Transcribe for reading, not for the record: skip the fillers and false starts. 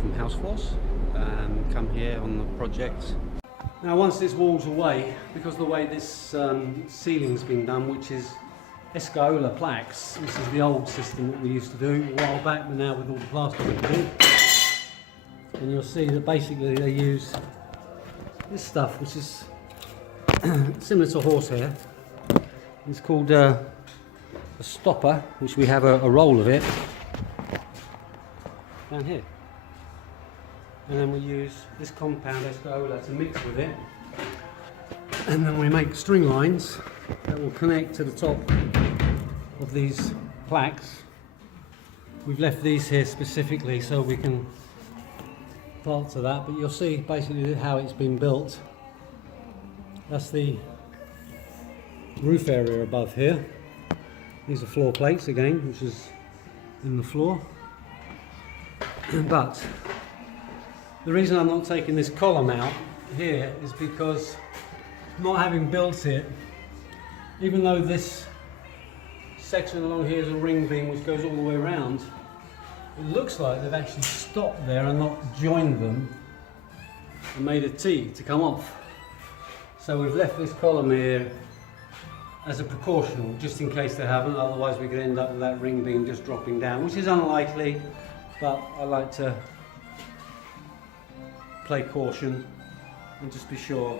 from Houseforce, come here on the project. Now once this wall's away, because of the way this ceiling's been done, which is Escayola plaques, this is the old system that we used to do a while back, but now with all the plaster we do. And you'll see that basically they use this stuff, which is similar to horsehair. It's called a stopper, which we have a roll of it down here. And then we use this compound Escayola to mix with it. And then we make string lines that will connect to the top of these plaques. We've left these here specifically so we can alter that, but you'll see basically how it's been built. That's the roof area above here. These are floor plates again, which is in the floor. But the reason I'm not taking this column out here is because, not having built it, even though this section along here is a ring beam which goes all the way around, it looks like they've actually stopped there and not joined them and made a T to come off. So we've left this column here as a precaution, just in case they haven't, otherwise we could end up with that ring beam just dropping down, which is unlikely, but I like to play caution and just be sure